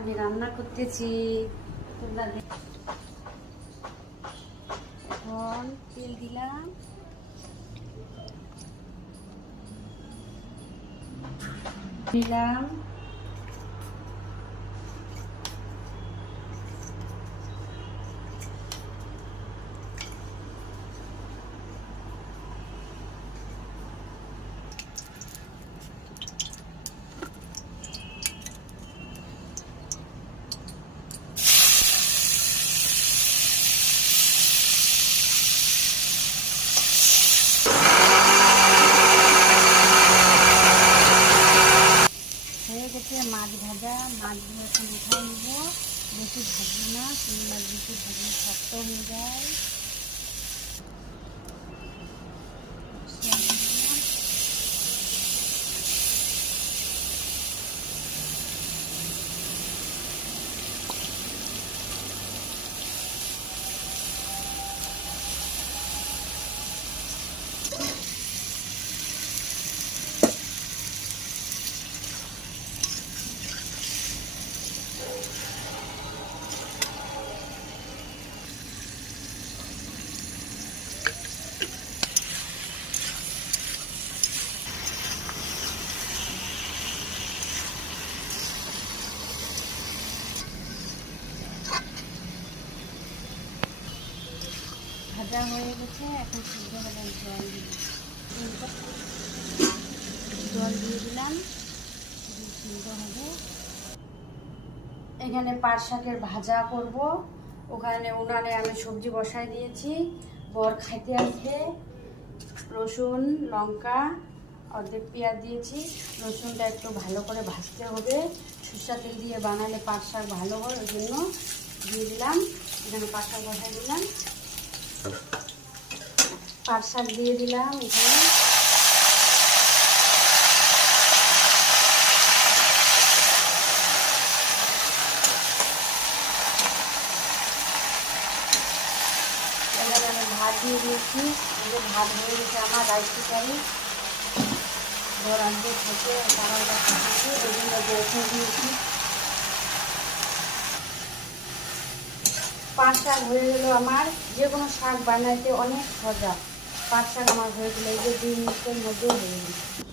আমি রান্না করতেছি। তোমরা এখন তেল দিলাম, দিলাম হয়ে গেছে মাছ ভাজা। মাছগুলো এখন উঠাই নেব, বেশি ভাজবো না, চিংড়ি মাছ বেশি ভাজলে শক্ত হয়ে যায়। ভাজা হয়ে গেছে, এখন সিদ্ধ হলে জল দিয়ে দিলাম, সিদ্ধ হবে। এখানে পাট শাকের ভাজা করব। ওখানে উনানে আমি সবজি বসাই দিয়েছি, বর খাইতে আসবে। রসুন, লঙ্কা, অর্ধেক পেঁয়াজ দিয়েছি। রসুনটা একটু ভালো করে ভাজতে হবে, সরষের তেল দিয়ে বানালে পাট শাক ভালো হয়, ওই জন্য দিয়ে দিলাম। এখানে পাট শাক বসাই দিলাম, পাট শাক দিয়ে দিলাম এখানে। এখানে আমি ভাত দিয়ে দিয়েছি, ভাত হয়ে গেছে আমার রাইস কুকারে। ঘর আনতে থেকে তারার কাছে ওই জন্য বসে দিয়েছি। পাট শাক হয়ে গেল আমার। যে কোনো শাক বানাইতে অনেক সহজ। পাট শাক আমার হয়ে গেলো, এই যে 2 মিনিটের মধ্যে হয়ে গেল।